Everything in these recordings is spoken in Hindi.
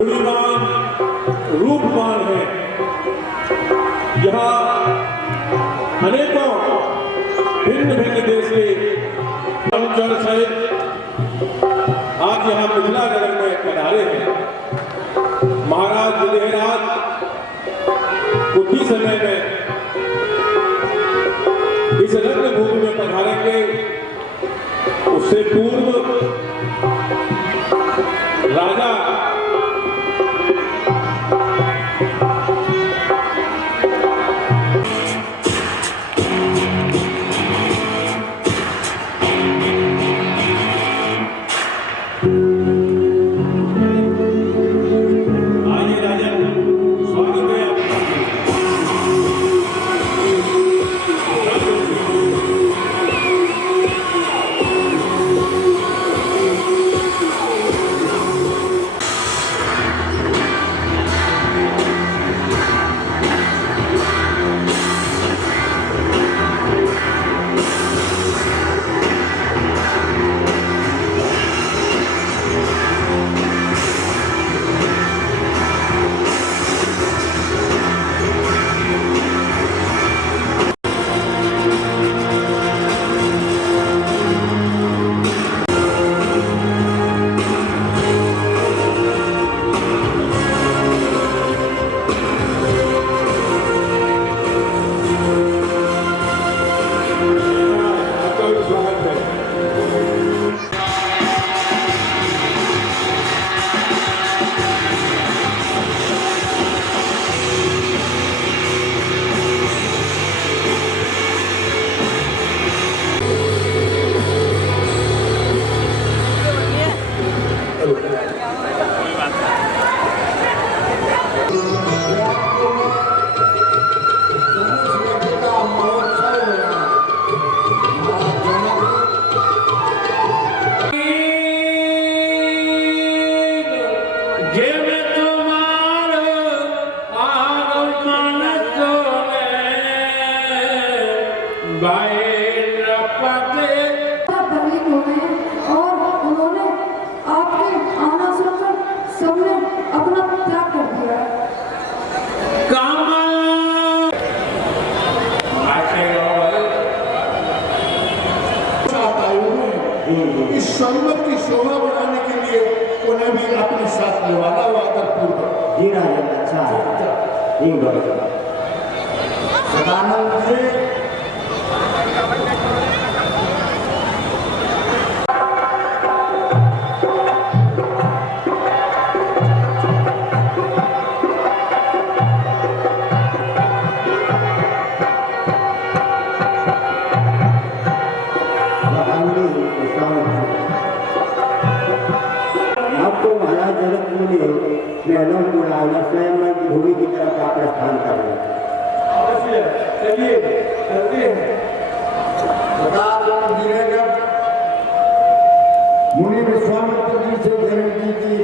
मूल्यवान रूपवान है। यहाँ अनेकों भिन्न भिन्न देश के कर्मचारी सहित आज यहाँ मिथिला नगर में पधारे हैं। महाराज विदेहराज कुछ ही समय में इस रत्न भूमि में पधारेंगे। उससे पूर्व राजा इस संगत की शोभा बढ़ाने के लिए उन्हें भी अपने साथ निभाना हुआ आदरपूर्वक। जी राजन, अच्छा है। जी सदानंद जी महलों को उड़ाना स्वयं में भूमि की तरफ आप प्रस्थान कर रहे हैं। अवश्य चलिए चलते हैं। मुनि विश्वामित्र जी से जन्म की थी।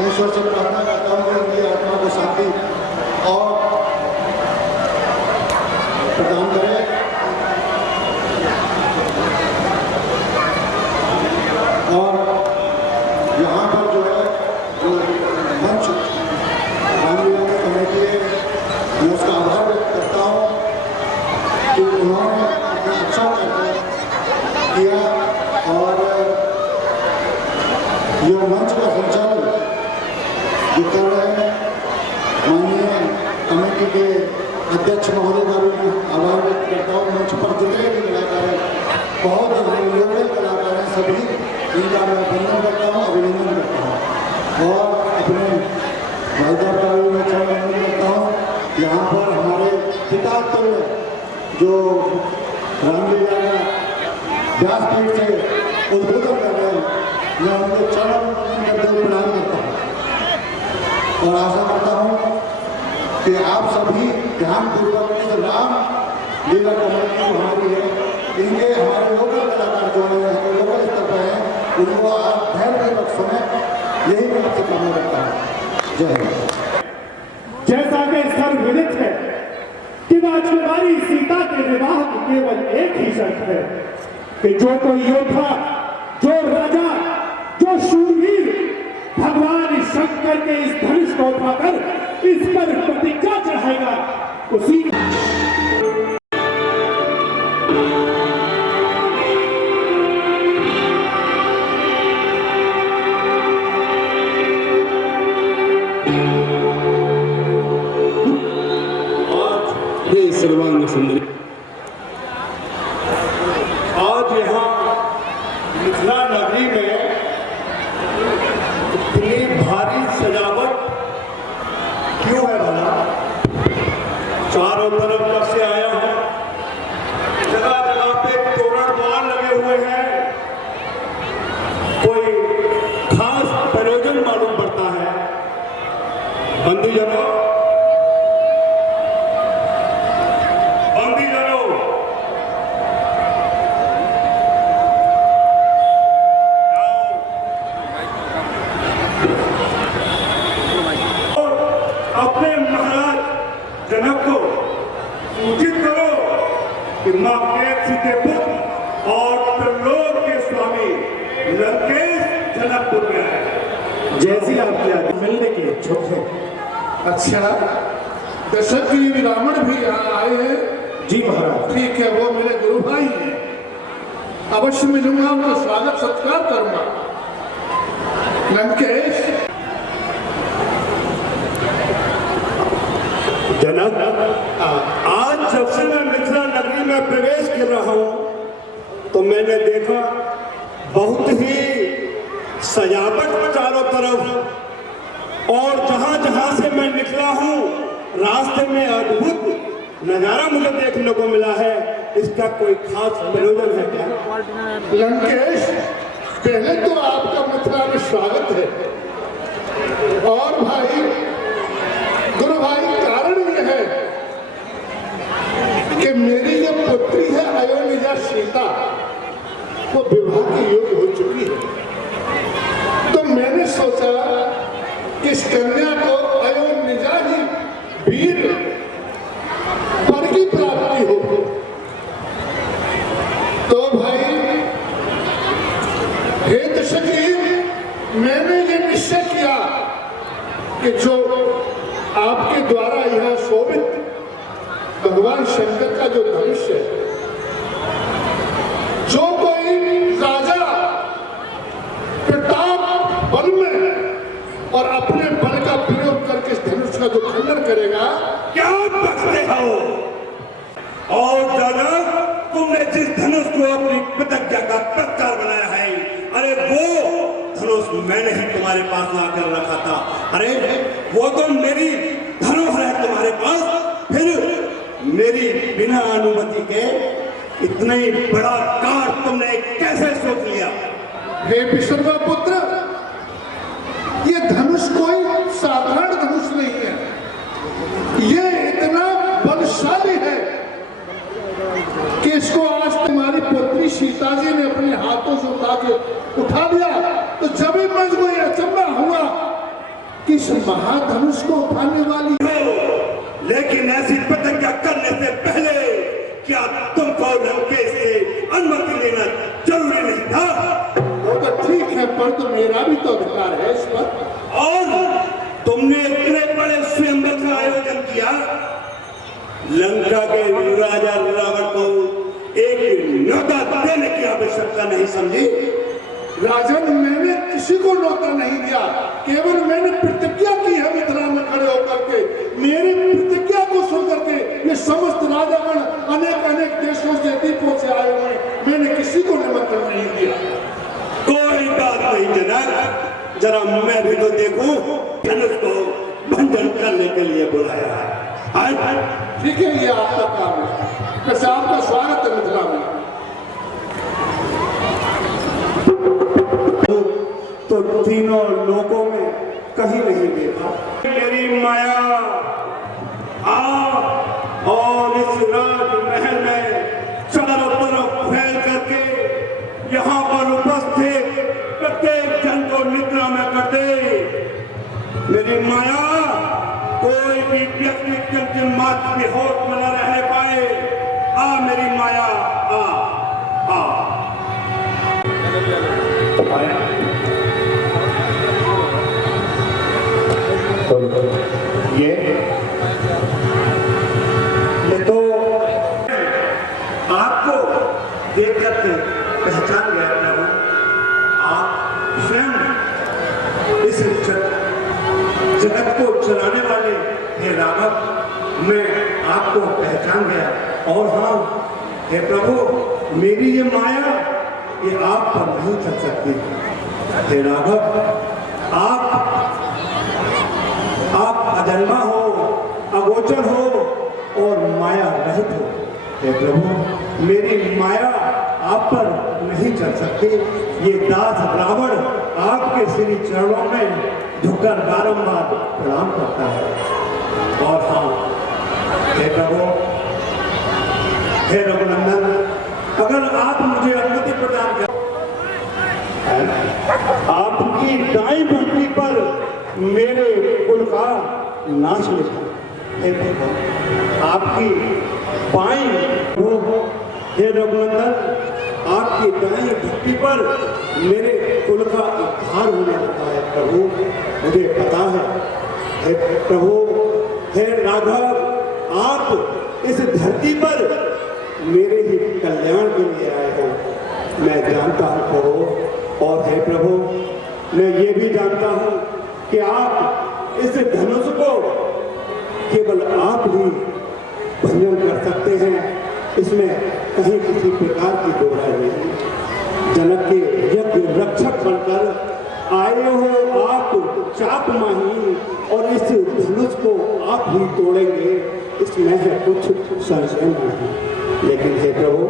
ईश्वर से प्रार्थना करता हूँ कि उनकी आत्मा को शांति और प्रदान करे। और यहाँ पर जो है जो मंच रामलीला की कमेटी है, मैं उसका आभार व्यक्त करता हूँ कि उन्होंने अपना अच्छा किया और ये मंच का संचालन जो कर रहे हैं माननीय कमेटी के अध्यक्ष महोदय का भी आभार व्यक्त करता हूँ। मंच पर जितने भी कलाकार हैं, बहुत योग्य कलाकार हैं, सभी इनका मैं वंदन करता हूँ, अभिनंदन करता हूँ। और अपने भाई साहब का भी मैं अभिनंदन करता हूँ। यहाँ पर हमारे पिता तुल्य जो रामलीला का व्यासपीठ से उद्बोधन कर रहे हैं, मैं उनके चरण करते हुए प्रणाम करता हूँ और आशा करता हूँ कि आप सभी ध्यानपूर्वक इस राम लीला कमेटी जो हमारी है, इनके हमारे लोकल कलाकार जो हैं, लोकल स्तर पर हैं, उनको आप धैर्यपूर्वक सुने, यही मैं आपसे कामना करता हूँ। जय हिंद। जैसा कि सर्वविदित है कि राजकुमारी सीता के विवाह की केवल एक ही शर्त है कि जो कोई योद्धा, जो राजा, जो शूरवीर भगवान शंकर के इस धनुष को उठाकर इस पर प्रतिज्ञा चढ़ाएगा, उसी सर्वांग सुंदरी। आज यहाँ मिथिला नगरी में इतनी भारी सजावट क्यों है भला? चारों तरफ जब से आया हूँ, जगह जगह पे तोरण बाण लगे हुए हैं, कोई खास प्रयोजन मालूम पड़ता है। बंधुजनों, अपने महाराज जनक को सूचित करो कि मां कैकसी के पुत्र और त्रिलोक के स्वामी लंकेश जनकपुर में आए। जैसी आपकी आदि मिलने के इच्छुक है। अच्छा, दशरथ जी रावण भी यहाँ आए हैं? जी महाराज। ठीक है, वो मेरे गुरु भाई हैं, अवश्य मिलूंगा, उनका स्वागत सत्कार करूंगा। लंकेश जनक, आज जब से मैं मिथिला नगरी में प्रवेश कर रहा हूं तो मैंने देखा बहुत ही सजावट चारों तरफ, और जहां जहां से मैं निकला हूं रास्ते में अद्भुत नजारा मुझे देखने को मिला है। इसका कोई खास प्रयोजन है क्या? लंकेश, पहले तो आपका मिथिला में स्वागत है, और भाई गुरु भाई कारण यह है कि मेरी जो पुत्री है अयोनिजा सीता, वो विवाह की योग्य हो चुकी है। तो मैंने सोचा कि इस कन्या को अयोनिजा ही वीर पर की प्राप्ति हो। तो भाई हे दशरथ, मैंने ये निश्चय किया कि जो आपके द्वारा यह शोभित भगवान शंकर का जो धनुष है, जो कोई राजा प्रताप बल में और अपने बल का प्रयोग करके इस धनुष का जो खंडन करेगा, क्या बकते हो? और दादा, तुमने जिस धनुष को अपनी प्रतिज्ञा का प्रकार बनाया है, अरे वो धनुष मैंने ही तुम्हारे पास लाकर रखा था। अरे वो तो मेरी धनुष है तुम्हारे पास, फिर मेरी बिना अनुमति के इतना ही बड़ा कार्य तुमने कैसे सोच लिया? हे विश्वकर्मा पुत्र, ये धनुष कोई साधारण धनुष नहीं है, ये इतना बलशाली है कि इसको आज तुम्हारी पुत्री सीता जी ने अपने हाथों से उठा दिया। तो जब भी मुझको ये अचंभा हुआ किस महाधनुष को उठाने वाली हो, लेकिन ऐसी प्रतिज्ञा करने से पहले क्या तुमको लंकेश से अनुमति लेना जरूरी नहीं था? वो तो ठीक है, पर तो मेरा भी तो अधिकार है इस पर। और तुमने इतने बड़े स्वयंवर का आयोजन किया, लंका के राजा रावण को एक न्योता देने की आवश्यकता नहीं समझी? राजन, मैंने किसी को न्योता नहीं दिया, केवल मैंने प्रतिज्ञा की है मिथिला में खड़े होकर के। मेरी प्रतिज्ञा को सुन करके ये समस्त राजागण अनेक अनेक देशों से, द्वीपों से आए हुए, मैंने किसी को निमंत्रण नहीं दिया। कोई बात नहीं जनक, जरा मैं भी तो देखूं, धनुष को भंजन करने के लिए बुलाया है। ठीक है, ये आपका काम है। वैसे आपका स्वागत है मिथिला में। तो तीनों लोगों में कहीं नहीं देखा। मेरी माया और इस राजमहल में चारों तरफ फैल करके यहाँ पर उपस्थित प्रत्येक जन को निद्रा में कर दे। मेरी माया कोई भी व्यक्ति किंचन मात्र भी होश में न रहने पाए। मेरी माया आ ये तो आपको देख करके पहचान गया प्रभु। आप स्वयं इस जगत को चलाने वाले हे राघव, मैं आपको पहचान गया। और हाँ हे प्रभु, मेरी ये माया ये आप पर नहीं चल सकती। हे राघव, आप अजन्मा हो, अगोचर हो और माया रहित हो। हे प्रभु, मेरी माया आप पर नहीं चल सकती। ये दास रावण आपके श्री चरणों में झुककर बारंबार प्रणाम करता है। और हाँ हे प्रभु, हे रघुनंदन, अगर आप मुझे अनुमति प्रदान करें, आपकी दाई भक्ति पर मेरे कुल का नाश लिखा। हे प्रभु, आपकी बाई हो, हे रघुनंदन, आपकी दाई भक्ति पर मेरे कुल का उद्धार होने लगा है प्रभु, मुझे पता है। हे प्रभु, हे राघव, आप इस धरती पर मेरे ही कल्याण के लिए आए हो, मैं जानता हूँ प्रभु। और हे प्रभु, मैं ये भी जानता हूँ कि आप इस धनुष को केवल आप ही भंजन कर सकते हैं, इसमें कहीं किसी प्रकार की दो राय नहीं। जनक के यज्ञ रक्षक बनकर आए हो आप चाप माही, और इस धनुष को आप ही तोड़ेंगे, इसमें है कुछ संशय नहीं। लेकिन हे प्रभु,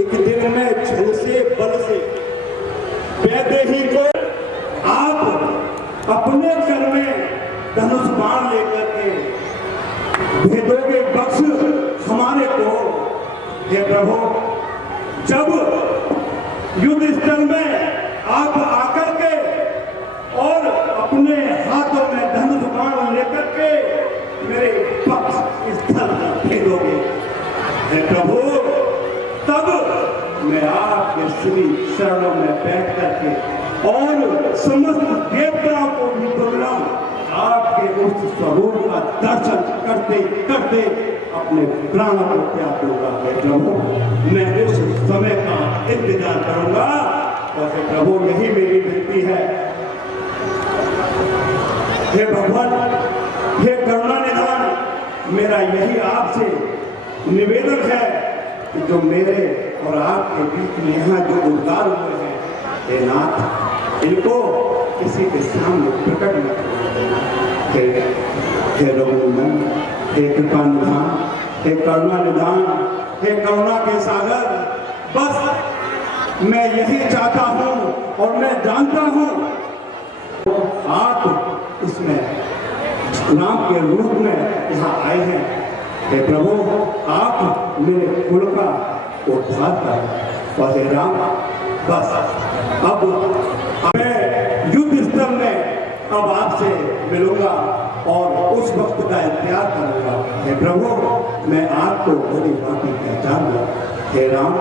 एक दिन में छल से बल से वैदेही को आप अपने घर में धनुष बाण लेकर के भेदोगे बख्श हमारे को। हे प्रभु, जब युद्ध स्थल में आप आकर के और अपने हाथों में धनुष बाण लेकर के मेरे पक्ष स्थल भेदोगे, हे प्रभु, तब मैं आपके श्री शरणों में बैठ करके और समस्त देवताओं को भी दुर्लभ आपके उस स्वरूप का दर्शन करते करते अपने प्राणों को त्याग दूंगा। हे प्रभु, मैं उस समय का इंतजार करूंगा। और हे प्रभु, यही मेरी विनती है। हे भगवान, हे करुणा निधान, मेरा यही आपसे निवेदन है कि जो मेरे और आपके बीच में यहाँ जो उद्गार हुए हैं, हे नाथ, इनको किसी के सामने प्रकट न करना। हे रघुनंदन, हे कृपा निधान, हे करुणा निधान, हे करुणा के सागर, बस मैं यही चाहता हूँ और मैं जानता हूँ आप इसमें राम के रूप में यहाँ आए हैं। हे प्रभु, आप मेरे कुल का उद्धार करें। और हे राम, बस अब मैं युद्ध स्थल में कब आपसे मिलूंगा और उस वक्त का इंतजार करूंगा। हे प्रभु, मैं आपको भली भांति पहचान लूं। हे राम,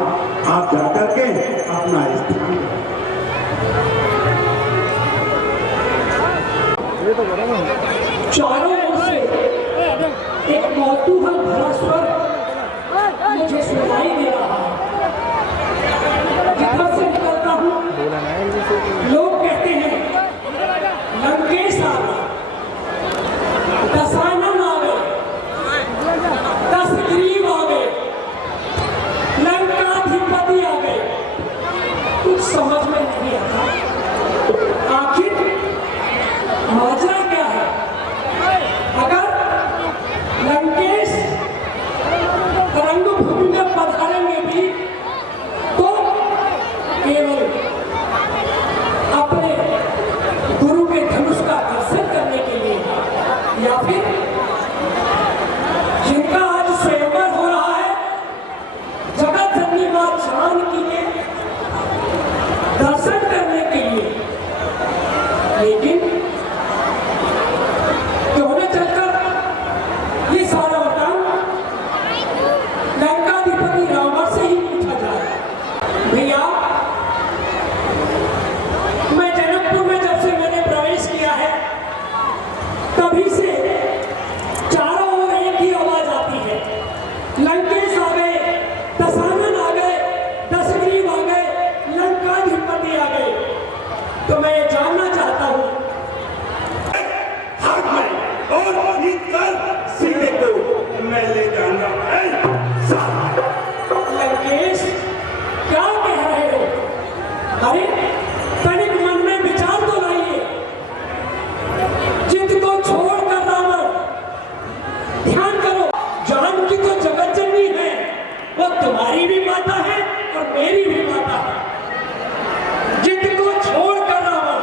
आप जाकर के अपना स्थान चारों ओर से एक कौतूहल भरा स्वर मुझे सुनाई दे रहा है। जिधर से निकलता हूँ लोग कहते हैं लंकेश आ गए, दशानन आ गए, दशग्रीव आ गए, लंकाधिपति आ गए। कुछ समझ में नहीं आता आखिर माजरा क्या है। अगर लंकेश रंगभूमि में पधारेंगे भी तो केवल अपने गुरु के धनुष का दर्शन करने के लिए, या फिर जिनका आज स्वयंवर हो रहा है जगत जननी मां जानकी के दर्शन करने के लिए। लेकिन क्यों न चलकर ये सारा काम लंकाधिपति रावण से ही पूछा जाए। भैया, मैं जनकपुर में जब से मैंने प्रवेश किया है तभी से चारों ओर एक ही आवाज आती है, लंकेश आ गए, दशानन आ गए, दशग्रीव आ गए, लंकाधिपति आ गए। तो मैं ये जानना चाहता हूँ हाथ में और जीत कर सीधे को मैं ले जाऊंगा। लंकेश, क्या कह रहे हो? अरे तनिक मन में विचार तो लाइए। जिद को छोड़कर रावण, ध्यान करो, जानकी तो जगत जननी है, वो तुम्हारी भी माता है और मेरी भी माता है। जिद को छोड़कर रावण,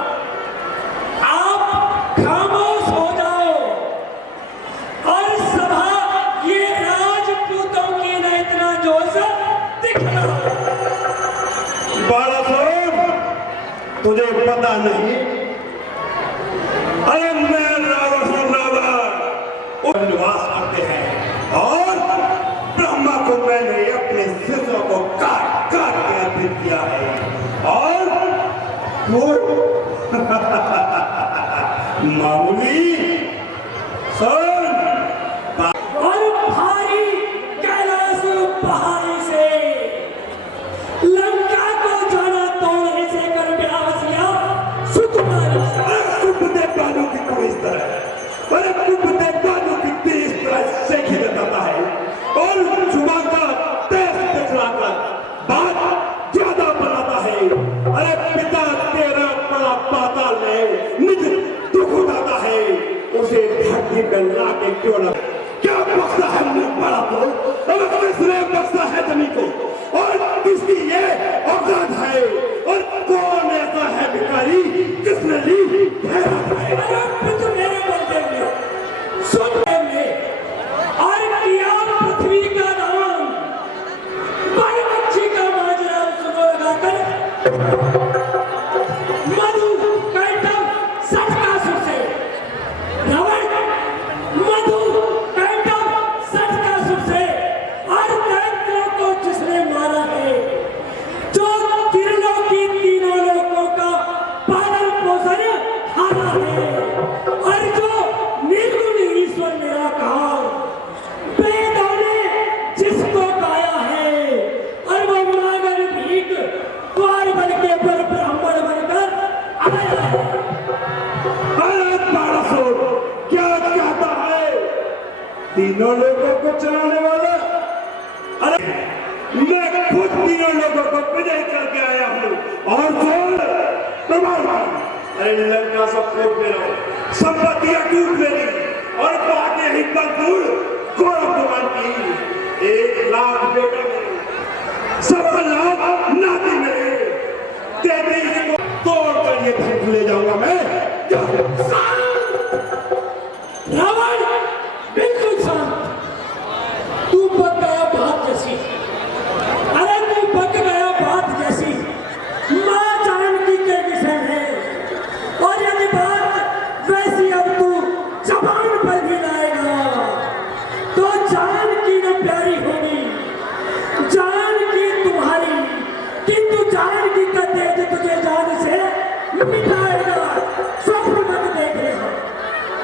आप खामोश हो जाओ और सभा ये राजपूतों की न इतना जोश दिखना। बाला साहब, तुझे पता नहीं, अरे मैं रावण हूँ, रावण वो निवास करते हैं और ब्रह्मा को मैंने अपने शिष्यों को काट काट के अर्पित किया है। और वो मामूली सुन, और भारी कैलाश पहाड़ी से लंका को जाना तोड़ने से कर व्यावसिया सुकुमारी से। अरे कुत्ते बालों की कोई इस तरह, अरे कुत्ते बालों की तेज इस तरह से खिल जाता है और जुबान का तेज दिखलाकर बात ज्यादा बनाता है। अरे पिता तेरा बड़ा पाताल में निज दुख उठाता है, उसे धरती पे ला के क्यों ना क्या बख्शा है मुंह बड़ा तो, अब किसने बख्शा है जमी को और किसकी ये औकात है और कौन ऐसा है भिखारी किसने ली खैरात है। अरे पितु मेरे बलदेव ने, सुन ले, और किया पृथ्वी का दान, बाई बच्ची का माजरा सुनो लगाकर मधु कैटव सटकासुर से, रावण मधु कैटव सटकासुर से, और दैत्यों को जिसने मारा है, जो तीनों की तीनों लोगों का पालन पोषण हारा है, और जो निर्गुण ईश्वर निराकार वेदों ने जिसको गाया है, और वो नागर भीख द्वार बन के पर ब्राह्मण बनकर आया है। अरे बारसो क्या कहता है, तीनों लोगों को चलाने वाला। अरे मैं खुद तीनों लोगों को विजय करके आया हूँ और जो प्रमाण, अरे लंका सब खोट मेरा, संपत्तियां टूट मेरी और बातें ही बलपूर गौरव भगवान की, 1 लाख बेटा मेरे, 7 लाख नाती मेरे, 33 को तोड़ कर ये धन ले जाऊंगा मैं। रावण बिल्कुल शांत, तू पक गया बात जैसी, अरे तू पक गया बात जैसी मां जानकी के विषय में, और यदि बात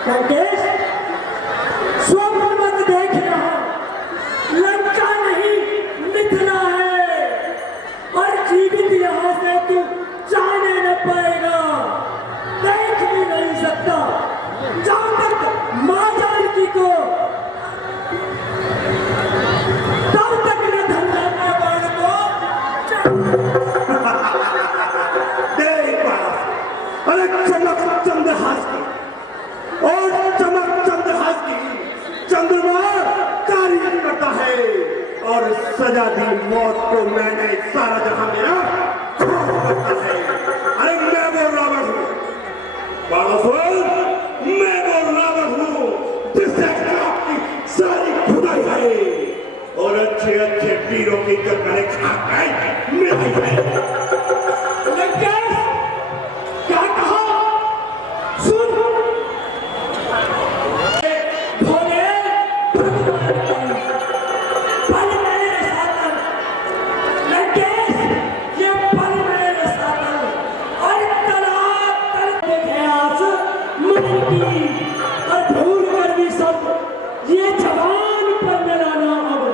लंकेश स्वप्न मत देख रहा, लंका नहीं मिथिला है और जीवित यहाँ से तू जाने न पाएगा, देख भी नहीं सकता। जहां तक मां जानकी को तब तक न धन्ना बाण को देख पाया। अरे चमक चंद्रहास की और चमक चंद्रहास की चंद्रमा तारीफ करता है और सजा दी मौत को मैंने सारा जहां मेरा खून करता है। अरे मैं वो रावण हूं बालासुर, मैं वो रावण हूं जिससे आपकी सारी खुदाई है और अच्छे अच्छे वीरों की जो करे खाक मिलती है। लंकेश क्या कहा सुन, भोले भगवान पल मेरे सातन, लंकेश ये पल मेरे सातन और तलाक कर देखे आज मन की और भूल कर भी सब ये जवान पर मेरा नाम अब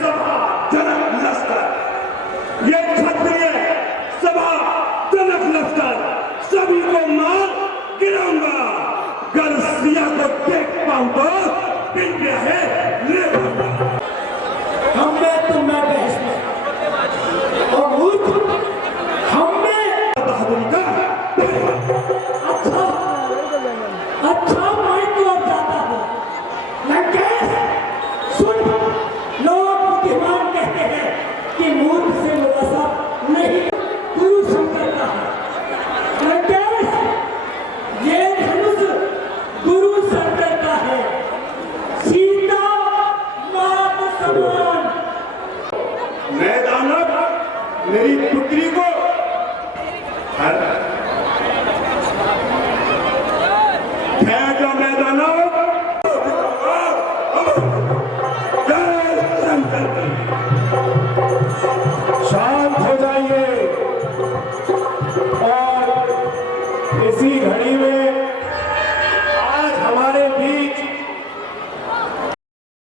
सभा जनक लश्कर, ये क्षत्रिय सभा जनक लश्कर सभी को मार गिराऊंगा। अगर सिया को देख पाऊं तो बिन ब्याहे ले लूंगा। हम में तुम में बहस में और मूर्ख हम में बहादुरी का अच्छा अच्छा मैं तो अब जाता हूँ। लंकेश सुन, लोग बुद्धिमान कहते हैं कि मूर्ख से मुनासब नहीं गुरु शंकर का है। लंकेश ये धनुष गुरु शंकर का है, सीता मात समान। मैं दानव मेरी पुत्री को